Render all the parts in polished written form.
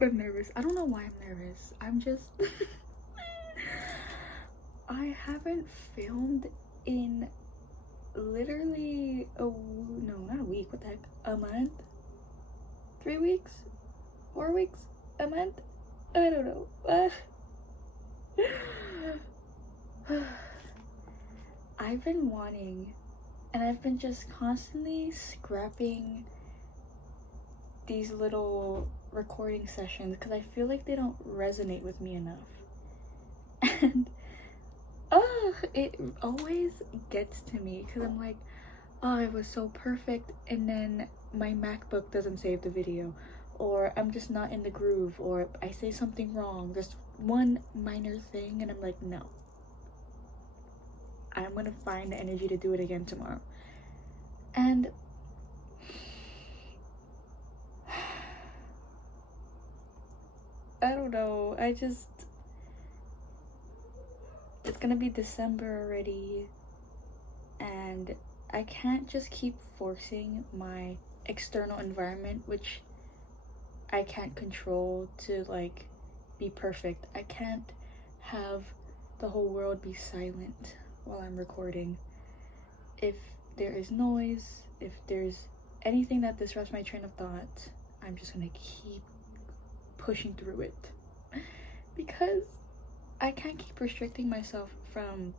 I'm nervous. I don't know why I'm nervous. I'm just I haven't filmed in literally no, not a week. What the heck? A month? 3 weeks? 4 weeks? A month? I don't know. I've been wanting, and I've been just constantly scrapping these little recording sessions because I feel like they don't resonate with me enough. And it always gets to me because I'm like, oh, it was so perfect, and then my MacBook doesn't save the video, or I'm just not in the groove, or I say something wrong, just one minor thing, and I'm like, no, I'm gonna find the energy to do it again tomorrow. And I don't know, it's gonna be December already, and I can't just keep forcing my external environment, which I can't control, to like be perfect. I can't have the whole world be silent while I'm recording. If there is noise, if there's anything that disrupts my train of thought, I'm just gonna keep pushing through it because I can't keep restricting myself from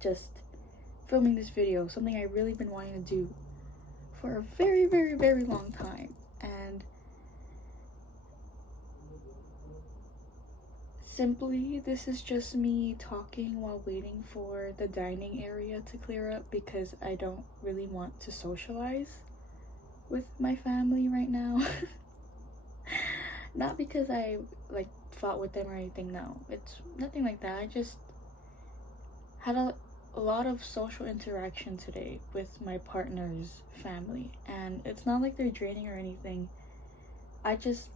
just filming this video, something I've really been wanting to do for a very, very, very long time. And simply, this is just me talking while waiting for the dining area to clear up because I don't really want to socialize with my family right now. Not because I like fought with them or anything, no, it's nothing like that. I just had a lot of social interaction today with my partner's family, and it's not like they're draining or anything. I just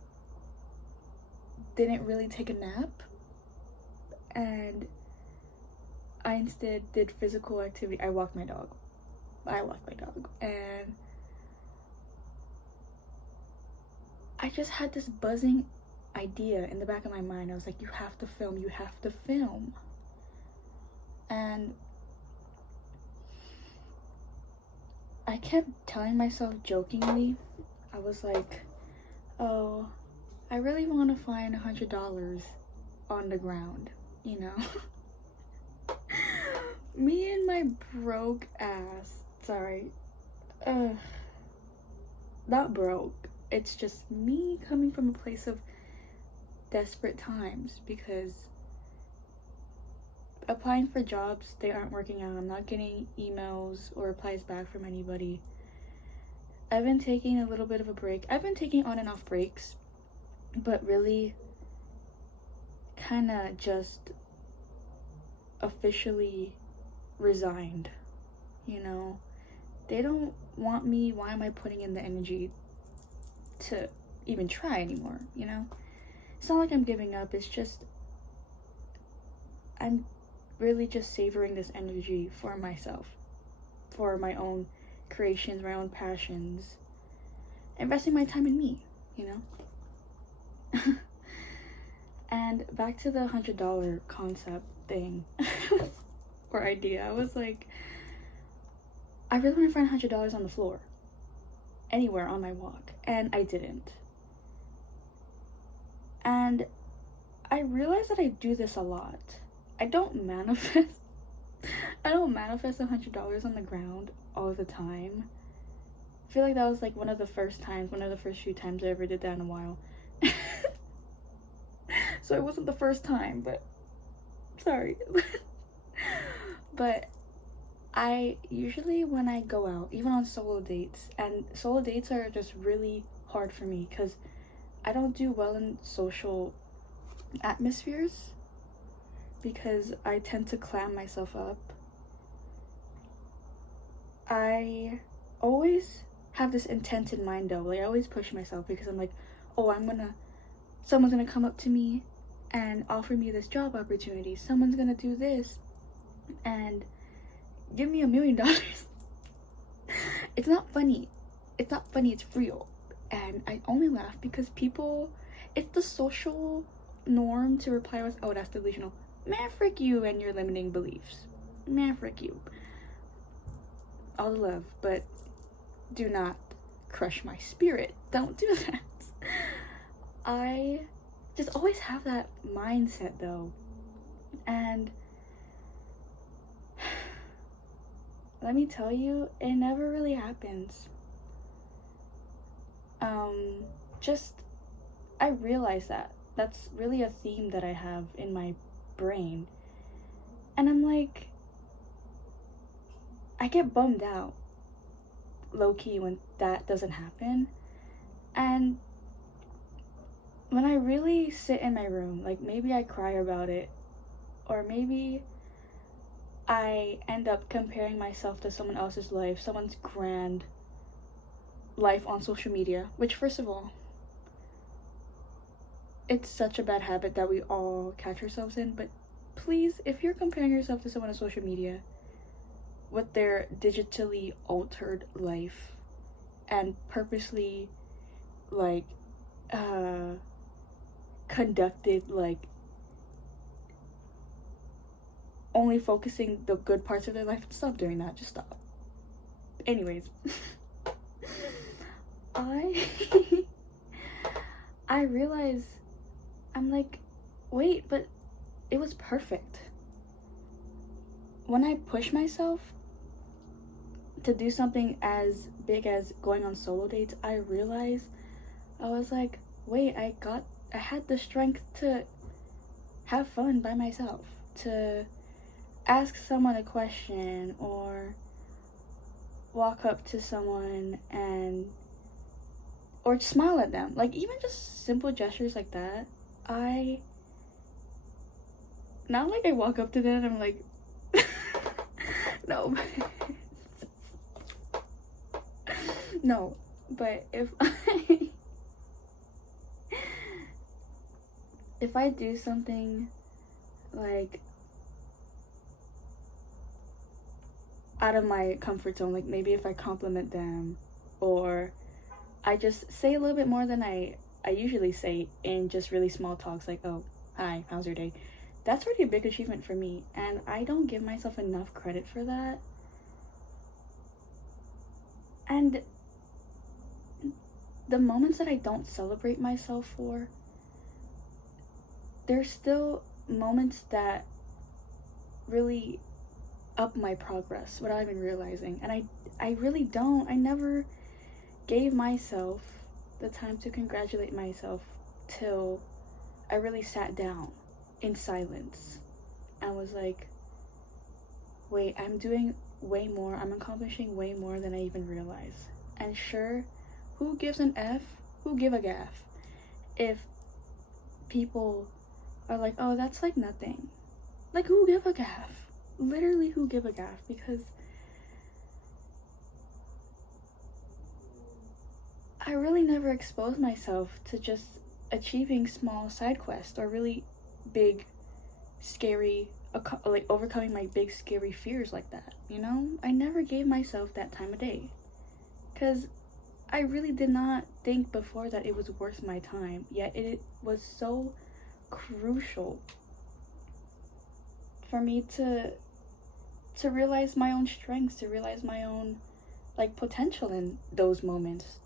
didn't really take a nap, and I instead did physical activity. I walked my dog, and I just had this buzzing idea in the back of my mind. I was like, you have to film. And I kept telling myself jokingly, I was like, oh, I really want to find $100 on the ground, you know? Me and my broke ass, sorry, not broke, it's just me coming from a place of desperate times because applying for jobs, they aren't working out. I'm not getting emails or replies back from anybody. I've been taking a little bit of a break. I've been taking on and off breaks, but really kind of just officially resigned, you know? They don't want me. Why am I putting in the energy to even try anymore, you know? It's not like I'm giving up. It's just I'm really just savoring this energy for myself, for my own creations, my own passions, investing my time in me, you know? And back to the $100 concept thing or idea. I was like, I really want to find $100 on the floor, anywhere on my walk, and I didn't. And I realized that I do this a lot. I don't manifest $100 on the ground all the time. I feel like that was like one of the first few times I ever did that in a while. So it wasn't the first time, but sorry. But I usually, when I go out, even on solo dates, and solo dates are just really hard for me because I don't do well in social atmospheres because I tend to clam myself up. I always have this intent in mind though. Like I always push myself because I'm like, oh, someone's gonna come up to me and offer me this job opportunity. Someone's gonna do this and give me $1 million. It's not funny. It's real. And I only laugh because people, it's the social norm to reply with, oh, that's delusional. Man, frick you and your limiting beliefs. Man, frick you. All the love, but do not crush my spirit. Don't do that. I just always have that mindset though. And let me tell you, it never really happens. I realize that. That's really a theme that I have in my brain. And I'm like, I get bummed out, low-key, when that doesn't happen. And when I really sit in my room, like maybe I cry about it, or maybe I end up comparing myself to someone else's life, someone's grand life on social media, which, first of all, it's such a bad habit that we all catch ourselves in. But please, if you're comparing yourself to someone on social media with their digitally altered life and purposely like conducted, like only focusing the good parts of their life, stop doing that. Just stop. Anyways, I realize, I'm like, wait, but it was perfect. When I push myself to do something as big as going on solo dates, I realized, I was like, wait, I had the strength to have fun by myself, to ask someone a question or walk up to someone or smile at them. Like, even just simple gestures like that. Not like I walk up to them and I'm like, no. No, but if I do something like out of my comfort zone, like maybe if I compliment them, or I just say a little bit more than I usually say in just really small talks, like, oh, hi, how's your day? That's already a big achievement for me, and I don't give myself enough credit for that. And the moments that I don't celebrate myself for, there's still moments that really up my progress without even realizing. And I really don't. I never gave myself the time to congratulate myself till I really sat down in silence and was like, wait, I'm doing way more. I'm accomplishing way more than I even realize. And sure, who gives an F? Who give a gaff? If people are like, oh, that's like nothing. Like, who give a gaff? Literally, who give a gaff? Because I really never exposed myself to just achieving small side quests or really big, scary, like overcoming my big, scary fears like that, you know? I never gave myself that time of day. Because I really did not think before that it was worth my time, yet it was so crucial for me to realize my own strengths, to realize my own like potential in those moments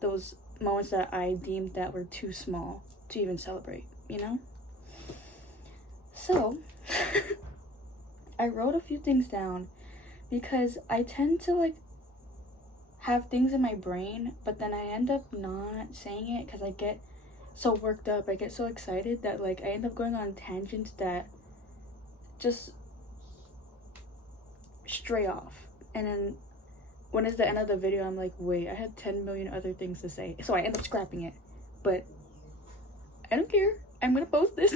that I deemed that were too small to even celebrate, you know? So I wrote a few things down because I tend to like have things in my brain, but then I end up not saying it because I get so worked up, I get so excited that like I end up going on tangents that just stray off. And then when it's the end of the video, I'm like, wait, I had 10 million other things to say. So I end up scrapping it. But I don't care. I'm gonna post this.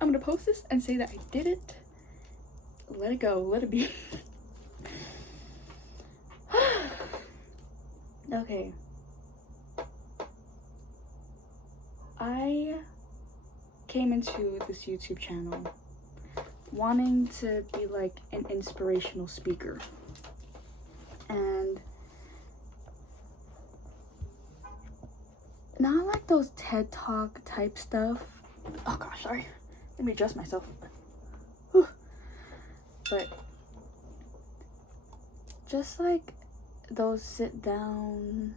I'm gonna post this and say that I did it. Let it go. Let it be. Okay. I came into this YouTube channel wanting to be like an inspirational speaker. And not like those TED Talk type stuff. Oh gosh, sorry. Let me adjust myself. Whew. But just like those sit down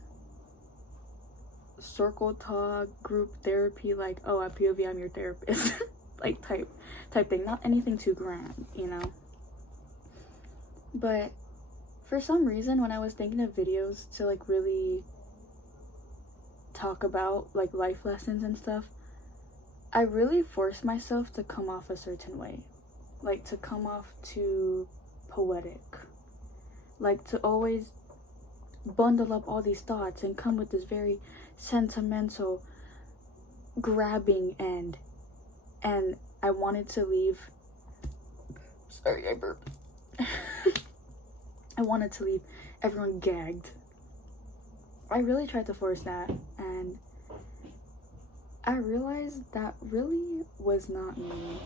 circle talk group therapy, like, oh, at POV I'm your therapist like type thing. Not anything too grand, you know. But for some reason, when I was thinking of videos to like really talk about like life lessons and stuff, I really forced myself to come off a certain way, like to come off too poetic, like to always bundle up all these thoughts and come with this very sentimental, grabbing end. And I wanted to leave, sorry, I burped. I wanted to leave everyone gagged. I really tried to force that, and I realized that really was not me.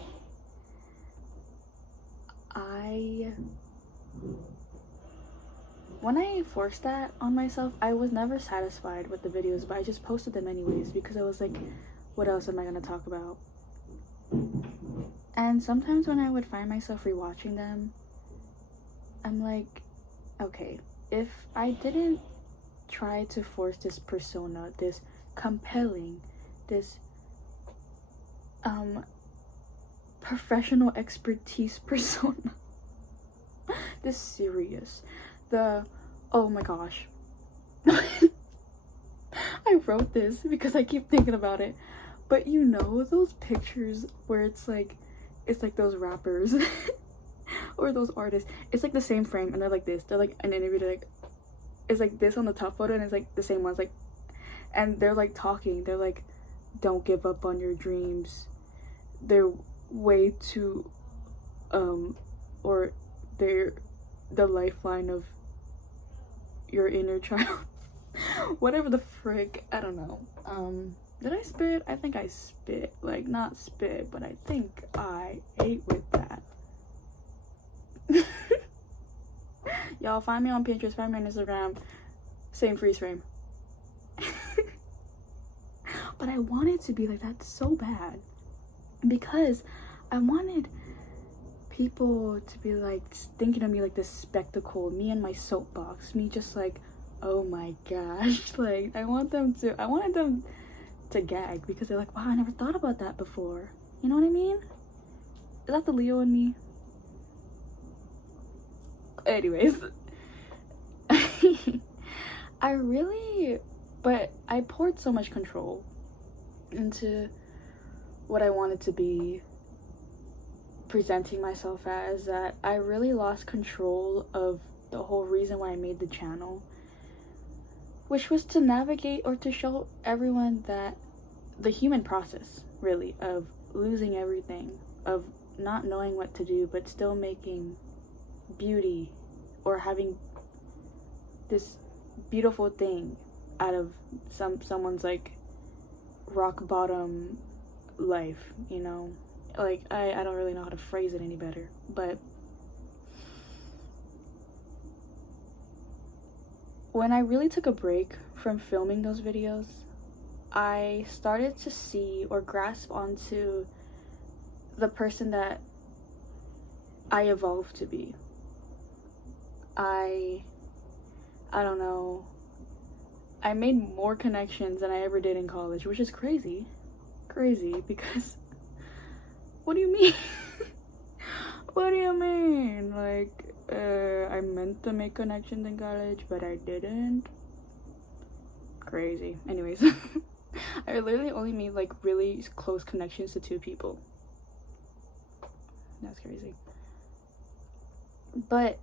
When I forced that on myself, I was never satisfied with the videos, but I just posted them anyways because I was like, what else am I gonna talk about? And sometimes when I would find myself rewatching them, I'm like, okay, if I didn't try to force this persona, this compelling, this professional expertise persona, this serious, oh my gosh. I wrote this because I keep thinking about it, but you know those pictures where it's like those rappers or those artists, it's like the same frame and they're like this, they're like an interview, they're like, it's like this on the top photo and it's like the same ones, like, and they're like talking, they're like, don't give up on your dreams, they're way too or they're the lifeline of your inner child. Whatever the frick, I don't know. Did I spit? I think I spit, like not spit, but I think I ate with that. Y'all find me on Pinterest, find me on Instagram, same freeze frame. But I wanted to be like that so bad because I wanted people to be like thinking of me like this spectacle, me and my soapbox, me just like, oh my gosh, like I wanted them to gag because they're like, wow, I never thought about that before, you know what I mean? Is that the Leo in me? Anyways, I poured so much control into what I wanted to be presenting myself as that I really lost control of the whole reason why I made the channel, which was to navigate or to show everyone that the human process, really, of losing everything, of not knowing what to do but still making beauty or having this beautiful thing out of someone's like rock bottom life, you know, like I don't really know how to phrase it any better, but when I really took a break from filming those videos, I started to see or grasp onto the person that I evolved to be. I don't know, I made more connections than I ever did in college, which is crazy because what do you mean? What do you mean? Like, I meant to make connections in college, but I didn't. Crazy. Anyways, I literally only made like really close connections to 2 people. That's crazy. But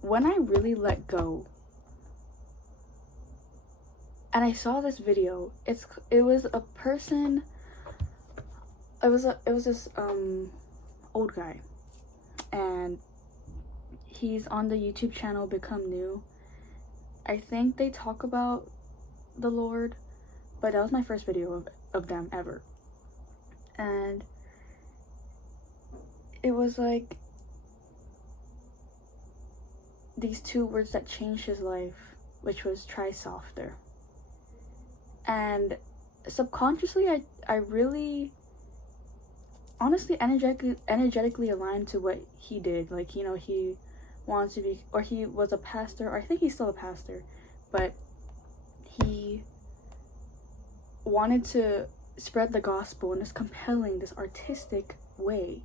when I really let go, and I saw this video, it was a person, it was this old guy, and he's on the YouTube channel Become New. I think they talk about the Lord, but that was my first video of them ever, and it was like these 2 words that changed his life, which was try softer. And And subconsciously, I really, honestly, energetically aligned to what he did. Like, you know, he wants to be, or he was a pastor, or I think he's still a pastor, but he wanted to spread the gospel in this compelling, this artistic way.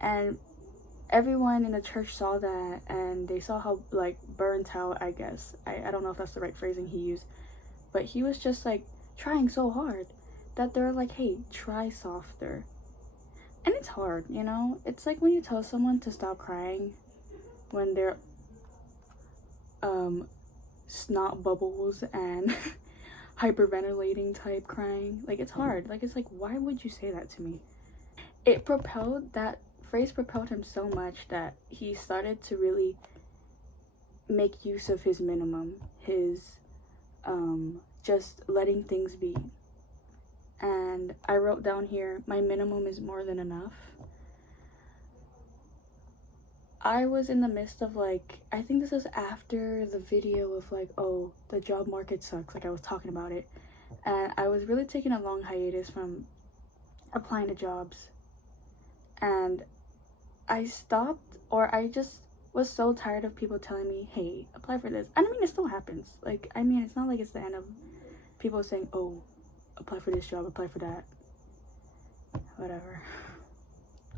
And everyone in the church saw that, and they saw how, like, burnt out, I guess. I don't know if that's the right phrasing he used, but he was just, like, trying so hard that they're like, hey, try softer. And it's hard, you know? It's like when you tell someone to stop crying when they're snot bubbles and hyperventilating type crying. Like, it's hard. Like, it's like, why would you say that to me? That phrase propelled him so much that he started to really make use of his minimum, his just letting things be. And I wrote down here, my minimum is more than enough. I was in the midst of, like, I think this was after the video of, like, oh, the job market sucks, like I was talking about it. And I was really taking a long hiatus from applying to jobs. And I stopped, or I just was so tired of people telling me, hey, apply for this. And I mean, it still happens. Like, I mean, it's not like it's the end of people saying, oh, apply for this job, apply for that. Whatever.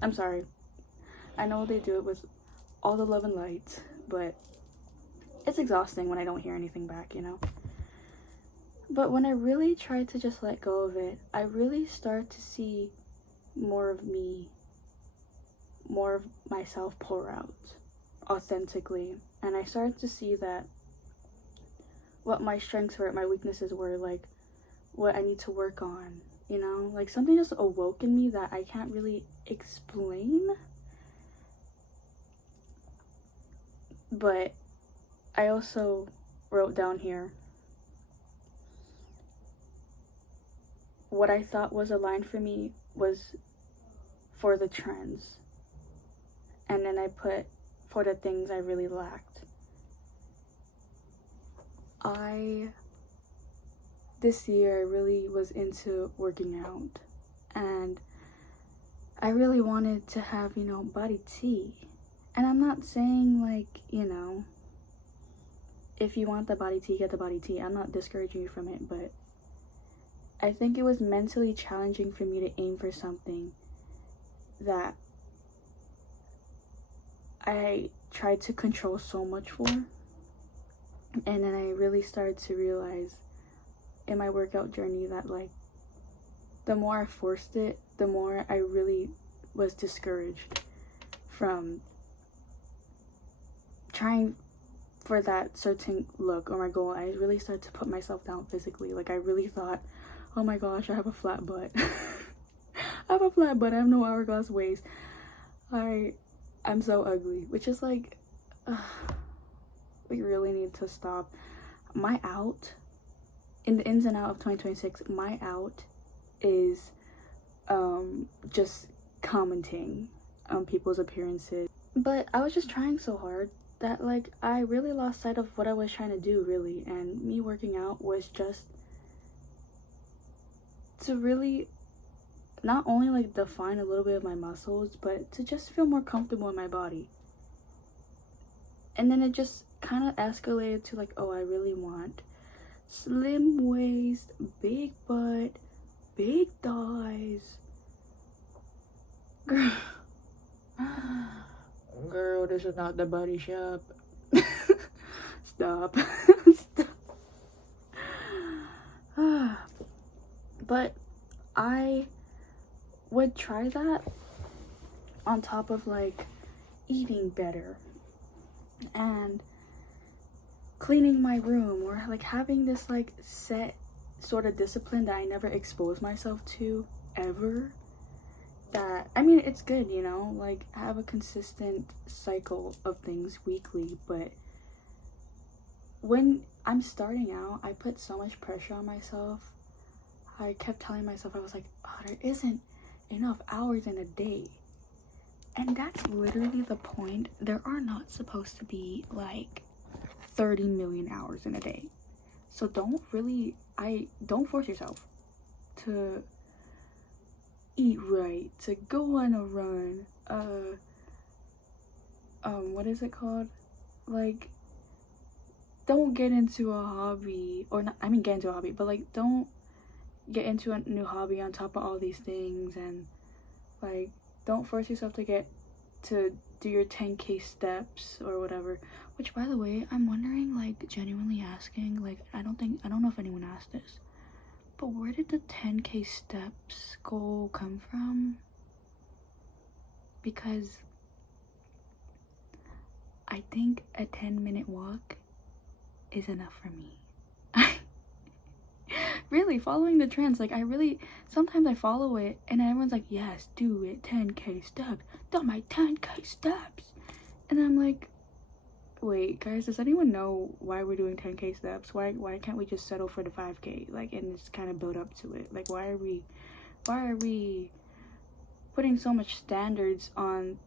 I'm sorry. I know they do it with all the love and light, but it's exhausting when I don't hear anything back, you know? But when I really try to just let go of it, I really start to see more of me, more of myself pour out authentically. And I started to see that what my strengths were, my weaknesses were, like what I need to work on, you know? Like something just awoke in me that I can't really explain. But I also wrote down here what I thought was aligned for me was for the trends. And then I put for the things I really lacked. This year I really was into working out, and I really wanted to have, you know, body tea. And I'm not saying, like, you know, if you want the body tea, get the body tea. I'm not discouraging you from it, but I think it was mentally challenging for me to aim for something that I tried to control so much for. And then I really started to realize in my workout journey that, like, the more I forced it, the more I really was discouraged from trying for that certain look or my goal. I really started to put myself down physically. Like, I really thought, oh my gosh, I have a flat butt. I have a flat butt. I have no hourglass waist. I'm so ugly, which is like, we really need to stop. My out, in the ins and out of 2026, my out is just commenting on people's appearances. But I was just trying so hard that, like, I really lost sight of what I was trying to do, really. And me working out was just to really not only, like, define a little bit of my muscles, but to just feel more comfortable in my body. And then it just kind of escalated to, like, oh, I really want slim waist, big butt, big thighs. Girl, this is not the body shop. Stop. Stop. But I would try that on top of, like, eating better and cleaning my room, or, like, having this, like, set sort of discipline that I never exposed myself to ever. That, I mean, it's good, you know, like, have a consistent cycle of things weekly, but when I'm starting out, I put so much pressure on myself. I kept telling myself, I was like, oh, there isn't enough hours in a day. And that's literally the point. There are not supposed to be, like, 30 million hours in a day. So don't really don't force yourself to eat right, to go on a run, what is it called? Like, don't get into a hobby, or not, I mean, get into a hobby, but like, don't get into a new hobby on top of all these things, and like, don't force yourself to do your 10K steps or whatever. Which, by the way, I'm wondering, like, genuinely asking, like, I don't know if anyone asked this, but where did the 10K steps goal come from? Because I think a 10-minute walk is enough for me. Really, following the trends, like, sometimes I follow it and everyone's like, yes, do it, 10K steps, done my 10K steps, and I'm like, wait, guys, does anyone know why we're doing 10K steps? Why can't we just settle for the 5K, like, and just kind of build up to it? Like, why are we putting so much standards on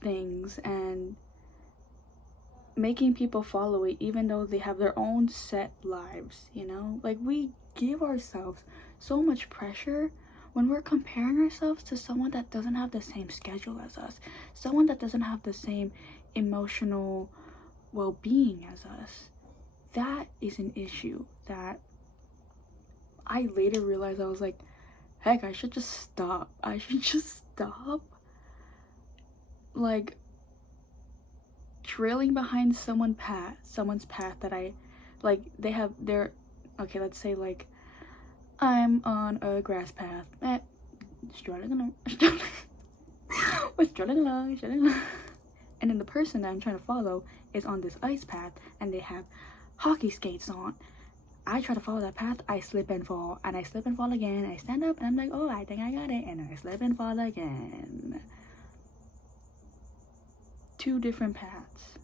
things and making people follow it even though they have their own set lives, you know? Like, we give ourselves so much pressure when we're comparing ourselves to someone that doesn't have the same schedule as us, someone that doesn't have the same emotional well-being as us. That is an issue that I later realized. I was like, heck, I should just stop. Like, trailing behind someone's path that I, like, okay, let's say, like, I'm on a grass path, strolling along, and then the person that I'm trying to follow is on this ice path, and they have hockey skates on. I try to follow that path, I slip and fall, and I slip and fall again. I stand up, and I'm like, oh, I think I got it, and I slip and fall again. 2 different paths,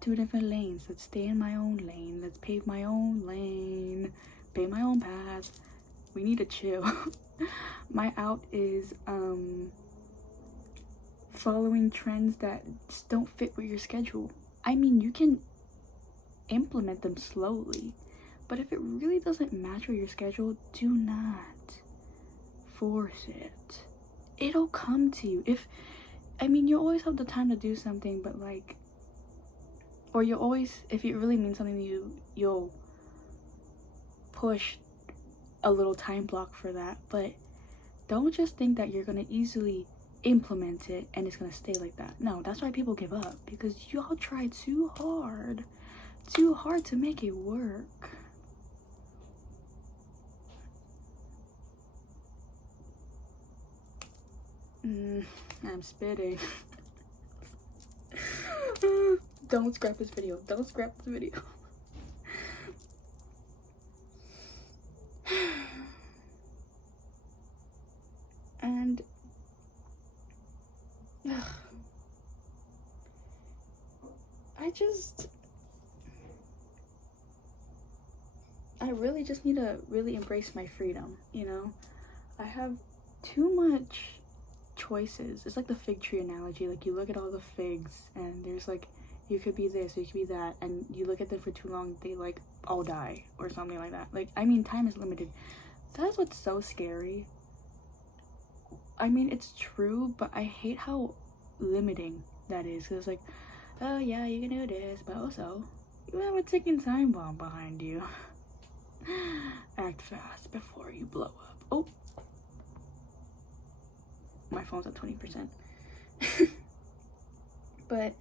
2 different lanes. Let's stay in my own lane. Let's pave my own lane, pave my own path. We need to chill. My out is following trends that just don't fit with your schedule. I mean, you can implement them slowly, but if it really doesn't match with your schedule, do not force it. It'll come to you. You always have the time to do something, but like, or you always, if it really means something to you, you'll push a little time block for that. But don't just think that you're gonna easily implement it and it's gonna stay like that. No, that's why people give up, because y'all try too hard to make it work. I'm spitting. Don't scrap this video. Don't scrap this video. And I really just need to really embrace my freedom, you know? I have too much choices. It's like the fig tree analogy. Like, you look at all the figs and there's like, you could be this, you could be that, and you look at them for too long, they like all die or something like that. Like, I mean, time is limited. That's what's so scary. I mean, it's true, but I hate how limiting that is. Cause it's like, oh yeah, you can do this, but also you have a ticking time bomb behind you. Act fast before you blow up. Oh, my phone's at 20%. But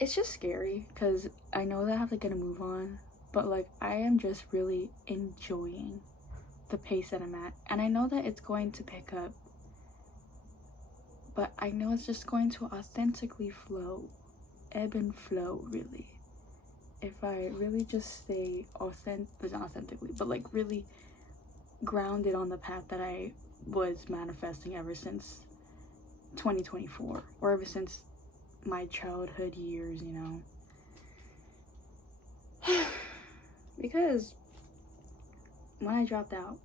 it's just scary because I know that I have to get a move on, but like, I am just really enjoying the pace that I'm at, and I know that it's going to pick up, but I know it's just going to authentically flow, ebb and flow, really. If I really just stay authentically, but like really grounded on the path that I was manifesting ever since 2024, or ever since my childhood years, you know. Because when I dropped out,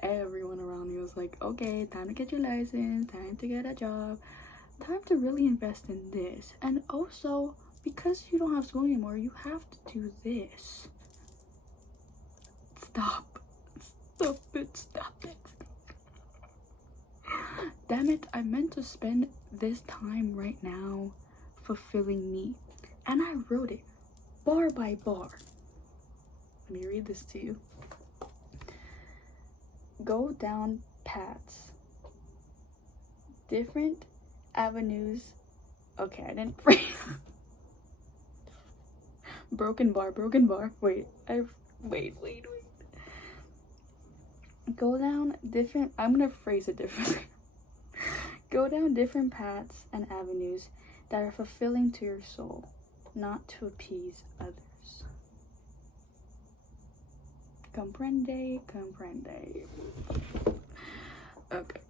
everyone around me was like, okay, time to get your license, time to get a job, time to really invest in this, and also because you don't have school anymore, you have to do this. Stop. Stop it. Stop it. Damn it, I meant to spend this time right now fulfilling me. And I wrote it bar by bar. Let me read this to you. Go down paths. Different avenues. Okay, I didn't phrase. Broken bar. Wait. Wait. Go down different. I'm gonna phrase it differently. Go down different paths and avenues that are fulfilling to your soul, not to appease others. Comprende. Okay.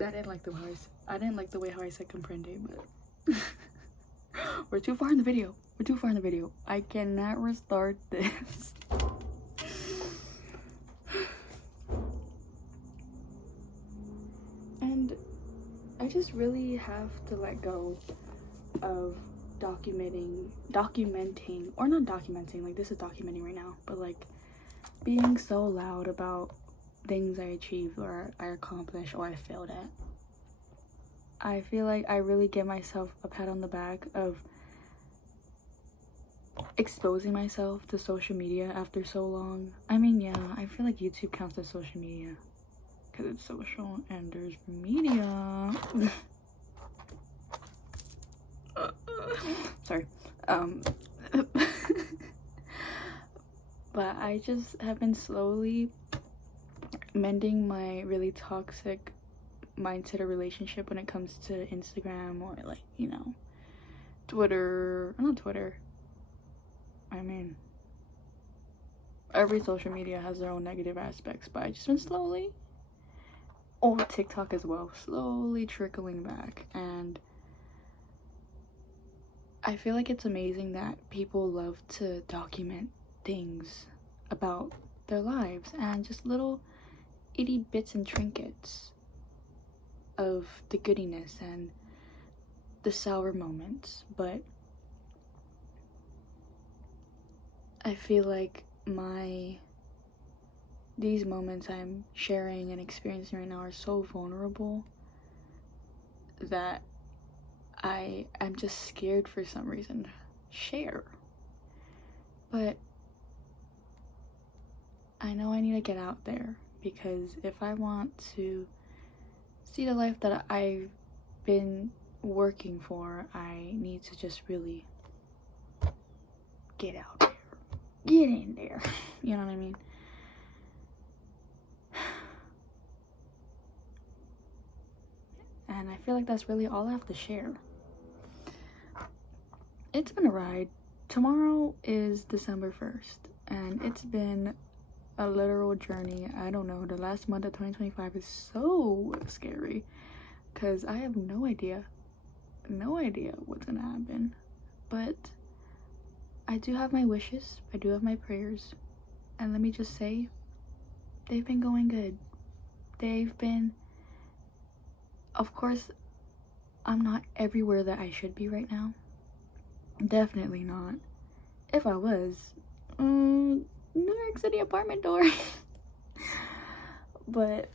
I didn't like the way how I said comprende, but we're too far in the video. I cannot restart this. And I just really have to let go of documenting, or not documenting, like this is documenting right now, but like being so loud about things I achieved or I accomplished or I failed at. I feel like I really give myself a pat on the back of exposing myself to social media after so long. I mean, yeah, I feel like YouTube counts as social media because it's social and there's media. Sorry. But I just have been slowly mending my really toxic mindset or relationship when it comes to Instagram or like, you know, Twitter. Not Twitter. I mean, every social media has their own negative aspects, but I just been slowly, TikTok as well, slowly trickling back. And I feel like it's amazing that people love to document things about their lives and just little itty bits and trinkets of the goodiness and the sour moments. But I feel like these moments I'm sharing and experiencing right now are so vulnerable that I'm just scared for some reason to share. But I know I need to get out there, because if I want to see the life that I've been working for, I need to just really get out there. Get in there. You know what I mean? And I feel like that's really all I have to share. It's been a ride. Tomorrow is December 1st, and it's been a literal journey. I don't know, the last month of 2025 is so scary because I have no idea what's gonna happen. But I do have my wishes, I do have my prayers, and let me just say, they've been going good. Of course, I'm not everywhere that I should be right now. Definitely not. If I was, New York City apartment door. But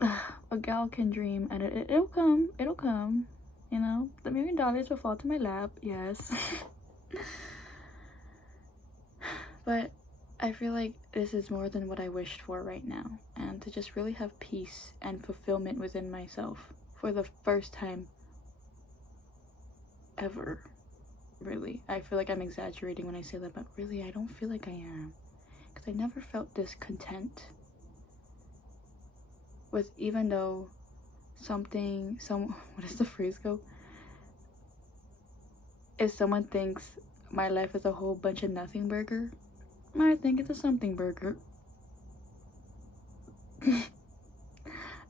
a gal can dream, and it'll come, you know. The $1 million will fall to my lap, yes. But I feel like this is more than what I wished for right now, and to just really have peace and fulfillment within myself for the first time ever. Really, I feel like I'm exaggerating when I say that, but really I don't feel like I am, because I never felt this content with, even though what does the phrase go? If someone thinks my life is a whole bunch of nothing burger, I think it's a something burger.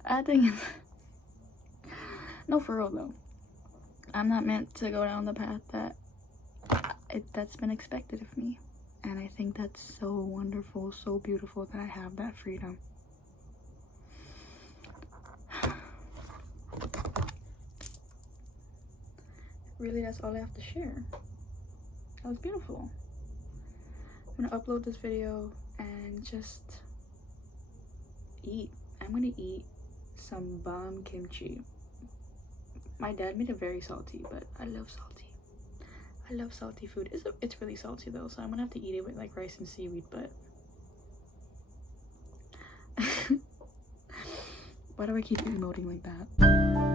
I think it's no, for real though, I'm not meant to go down the path that's been expected of me, and I think that's so wonderful, so beautiful that I have that freedom. Really, that's all I have to share. That was beautiful. I'm gonna upload this video and just eat. I'm gonna eat some bomb kimchi. My dad made it very salty, but I love salty. I love salty food. It's really salty though, so I'm gonna have to eat it with like rice and seaweed, but why do I keep emoting like that?